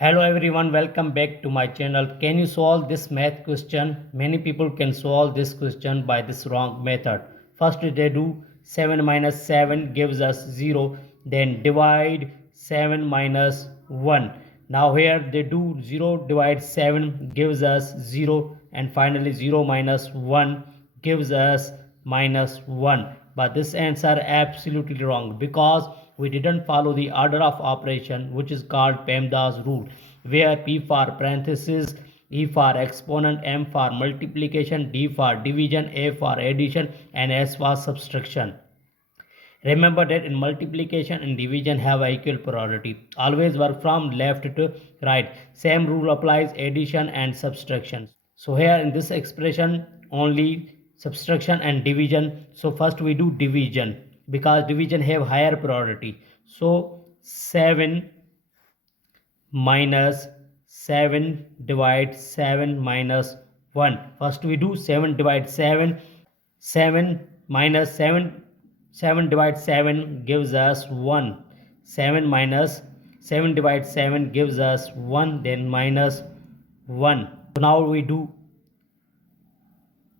Hello everyone, welcome back to my channel. Can you solve this math question? Many people can solve this question by this wrong method. First they do 7 minus 7 gives us 0. Then divide 7 minus 1. Now here they do 0 divide 7 gives us 0. And finally 0 minus 1 gives us minus 1. But this answer absolutely wrong because we didn't follow the order of operation, which is called PEMDAS rule, where P for parenthesis, E for exponent, M for multiplication, D for division, A for addition, and S for subtraction. Remember that in multiplication and division have equal priority. Always work from left to right. Same rule applies addition and subtraction. So here in this expression only subtraction and division. So first we do division because division have higher priority. So 7 minus 7 divide 7 minus 1. First we do 7 divide 7. 7 minus 7. 7 divide 7 gives us 1. 7 minus 7 divide 7 gives us 1. Then minus 1. So now we do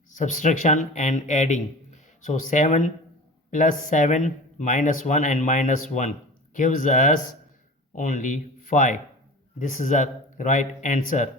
subtraction and adding. So 7 plus 7 minus 1 and minus 1 gives us only 5. This is a right answer.